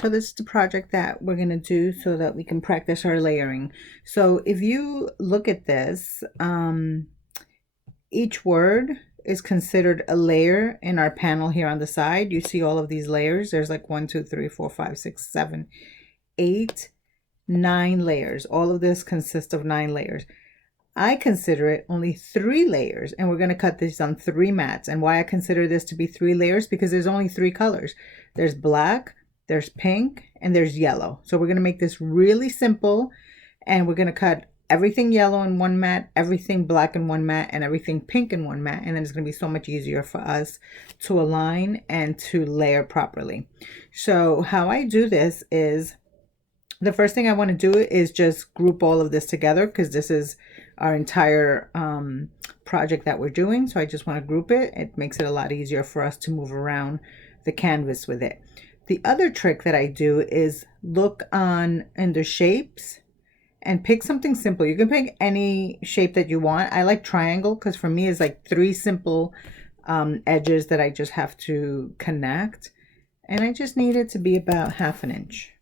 So this is the project that we're going to do so that we can practice our layering. So if you look at this, each word is considered a layer in our panel here on the side. You see all of these layers. There's like 1, 2, 3, 4, 5, 6, 7, 8, 9 layers. All of this consists of 9 layers. I consider it only 3 layers, and we're going to cut this on 3 mats. And why I consider this to be 3 layers, because there's only 3 colors. There's black, there's pink, and there's yellow. So we're going to make this really simple, and we're going to cut everything yellow in one mat, everything black in one mat, and everything pink in one mat. And then it's going to be so much easier for us to align and to layer properly. So how I do this is, the first thing I want to do is just group all of this together, because this is our entire project that we're doing. So I just want to group it. It makes it a lot easier for us to move around the canvas with it. The other trick that I do is look on in the shapes and pick something simple. You can pick any shape that you want. I like triangle because for me it's like 3 simple edges that I just have to connect. And I just need it to be about 1/2 inch.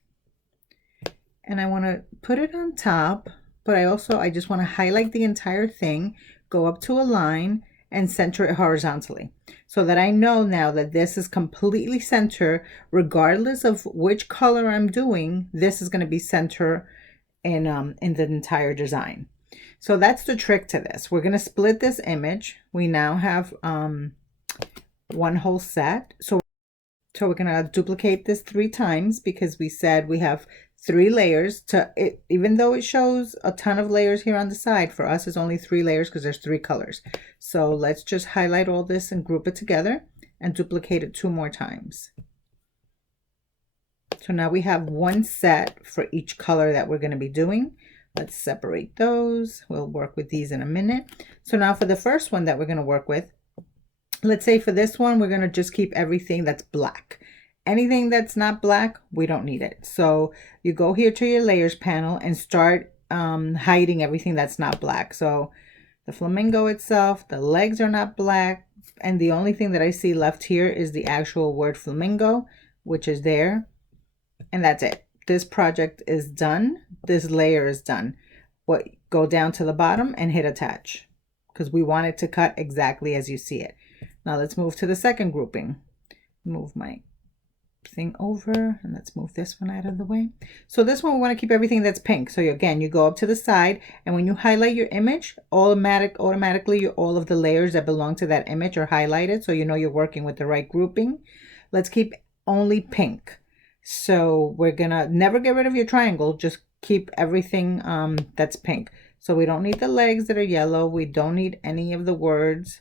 And I want to put it on top, but I just want to highlight the entire thing, go up to a line and center it horizontally, so that I know now that this is completely center. Regardless of which color I'm doing, this is going to be center in the entire design. So that's the trick to this. We're going to split this image. We now have one whole set. So we're going to duplicate this 3 times, because we said we have 3 layers to it. Even though it shows a ton of layers here on the side, for us it's only 3 layers because there's 3 colors. So let's just highlight all this and group it together and duplicate it 2 more times. So now we have one set for each color that we're going to be doing. Let's separate those. We'll work with these in a minute. So now for the first one that we're going to work with, let's say for this one, we're going to just keep everything that's black. Anything that's not black, we don't need it. So you go here to your layers panel and start hiding everything that's not black. So the flamingo itself, the legs are not black. And the only thing that I see left here is the actual word flamingo, which is there. And that's it. This project is done. This layer is done. Go down to the bottom and hit attach, because we want it to cut exactly as you see it. Now let's move to the second grouping. Move my thing over and let's move this one out of the way. So this one we want to keep everything that's pink. So again, you go up to the side, and when you highlight your image, automatically all of the layers that belong to that image are highlighted, so you know you're working with the right grouping. Let's keep only pink. So we're gonna never get rid of your triangle, just keep everything that's pink. So we don't need the legs that are yellow. We don't need any of the words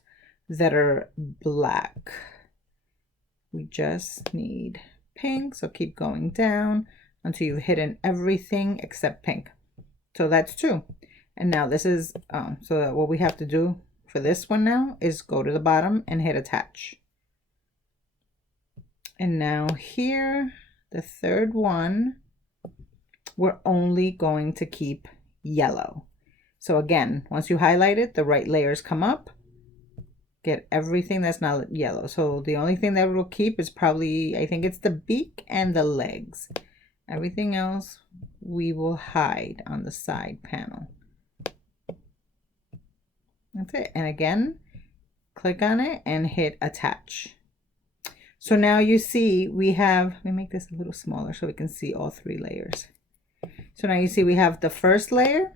that are black. We just need pink. So keep going down until you've hidden everything except pink. So that's 2. And now this is so what we have to do for this one now is go to the bottom and hit attach. And now here, the third one, we're only going to keep yellow. So again, once you highlight it, the right layers come up. Get everything that's not yellow. So the only thing that we'll keep is probably, I think it's the beak and the legs. Everything else we will hide on the side panel. That's it. And again, click on it and hit attach. So now you see we have, let me make this a little smaller so we can see all 3 layers. So now you see we have the first layer,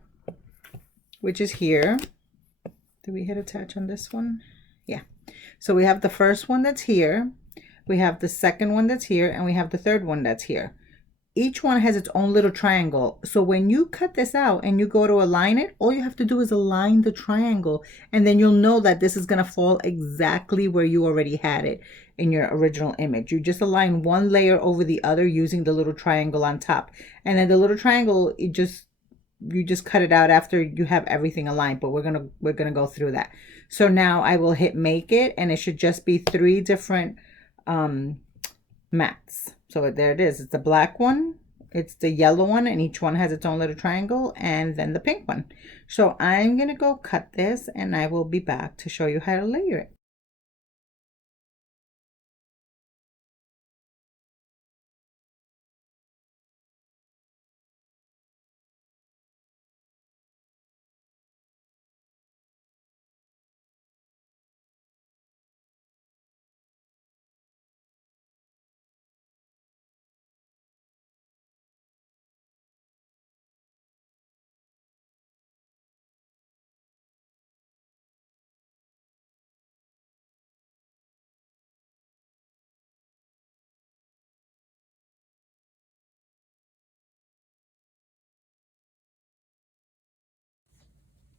which is here. Did we hit attach on this one? Yeah. So we have the first one that's here, we have the second one that's here, and we have the third one that's here. Each one has its own little triangle. So when you cut this out and you go to align it, all you have to do is align the triangle, and then you'll know that this is going to fall exactly where you already had it in your original image. You just align one layer over the other using the little triangle on top, and then the little triangle, you just cut it out after you have everything aligned, but we're gonna go through that. So now I will hit make it, and it should just be 3 different mats. So there it is. It's the black one, it's the yellow one, and each one has its own little triangle, and then the pink one. So I'm gonna go cut this, and I will be back to show you how to layer it.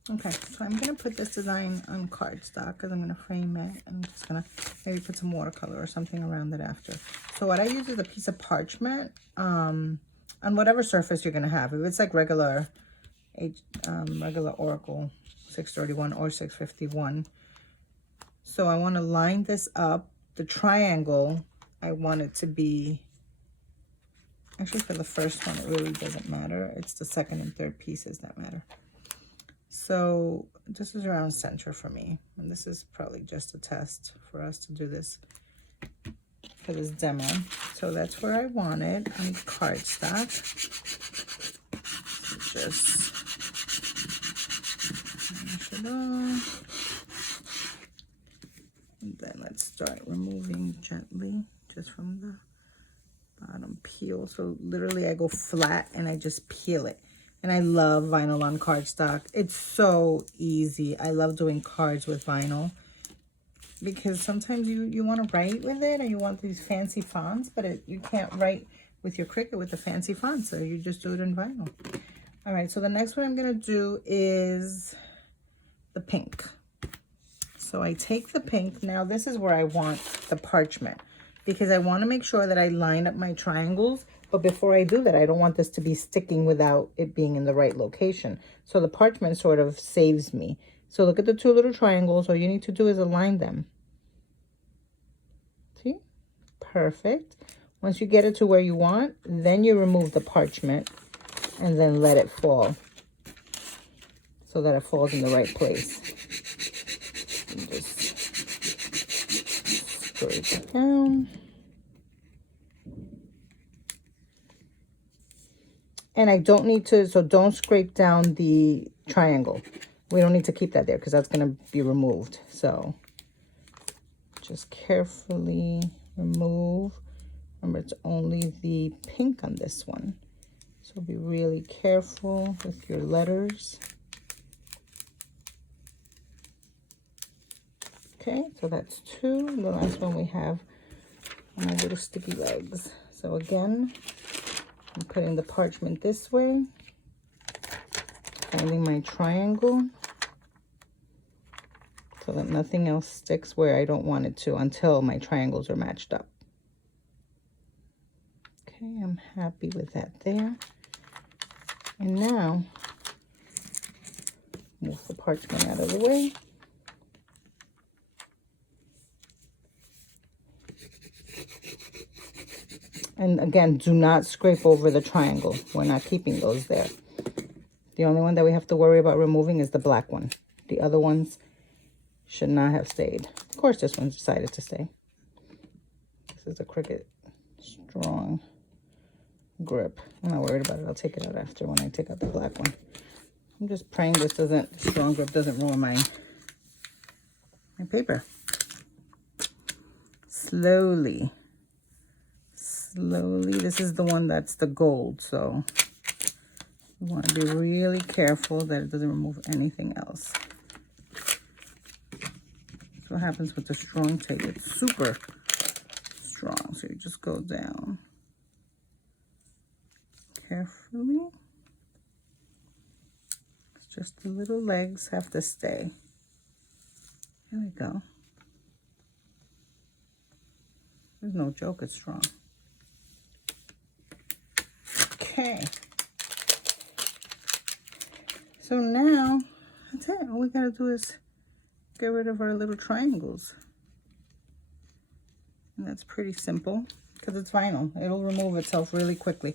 Okay, so I'm gonna put this design on cardstock because I'm gonna frame it. I'm just gonna maybe put some watercolor or something around it after. So what I use is a piece of parchment on whatever surface you're gonna have. If it's like regular Oracle 631 or 651. So I want to line this up. The triangle, I want it to be, actually for the first one, it really doesn't matter. It's the second and third pieces that matter. So this is around center for me. And this is probably just a test for us to do this for this demo. So that's where I want it on cardstock. So just finish it off. And then let's start removing gently just from the bottom peel. So literally I go flat and I just peel it. And I love vinyl on cardstock. It's so easy. I love doing cards with vinyl because sometimes you want to write with it and you want these fancy fonts, but you can't write with your Cricut with the fancy fonts, so you just do it in vinyl. All right, so the next one I'm going to do is the pink. So I take the pink. Now this is where I want the parchment because I want to make sure that I line up my triangles. But before I do that, I don't want this to be sticking without it being in the right location. So the parchment sort of saves me. So look at the two little triangles. All you need to do is align them. See? Perfect. Once you get it to where you want, then you remove the parchment and then let it fall so that it falls in the right place. And just scrape it down. And I don't need to, so don't scrape down the triangle. We don't need to keep that there because that's going to be removed. So just carefully remove. Remember, it's only the pink on this one. So be really careful with your letters. Okay, so that's two. The last one we have my little sticky legs. So again, I'm putting the parchment this way, finding my triangle so that nothing else sticks where I don't want it to until my triangles are matched up. Okay, I'm happy with that there. And now, move the parchment out of the way. And again, do not scrape over the triangle. We're not keeping those there. The only one that we have to worry about removing is the black one. The other ones should not have stayed. Of course, this one decided to stay. This is a Cricut strong grip. I'm not worried about it. I'll take it out after when I take out the black one. I'm just praying this doesn't, strong grip doesn't ruin my paper. Slowly. Slowly. This is the one that's the gold, so you want to be really careful that it doesn't remove anything else. That's what happens with the strong tape. It's super strong, so you just go down carefully. It's just the little legs have to stay. There we go. There's no joke, it's strong. Okay. So now, that's it. All we gotta do is get rid of our little triangles. And that's pretty simple because it's vinyl. It'll remove itself really quickly.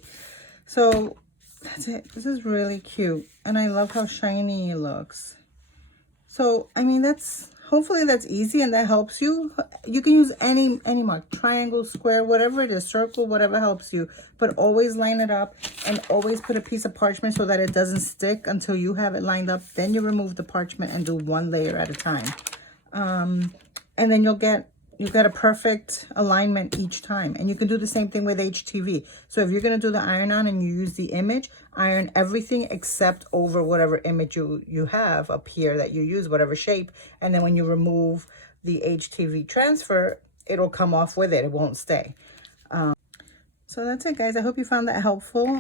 So that's it. This is really cute. And I love how shiny it looks. So, I mean, hopefully that's easy and that helps you. You can use any mark, triangle, square, whatever it is, circle, whatever helps you. But always line it up and always put a piece of parchment so that it doesn't stick until you have it lined up. Then you remove the parchment and do one layer at a time. And then you'll get a perfect alignment each time. And you can do the same thing with HTV. So if you're going to do the iron on and you use the image, iron everything except over whatever image you have up here that you use, whatever shape. And then when you remove the HTV transfer, it'll come off with it. It won't stay. So that's it, guys. I hope you found that helpful.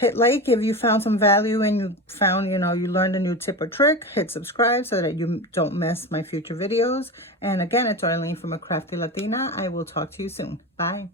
Hit like if you found some value and you found, you learned a new tip or trick. Hit subscribe so that you don't miss my future videos. And again, it's Arlene from A Crafty Latina. I will talk to you soon. Bye.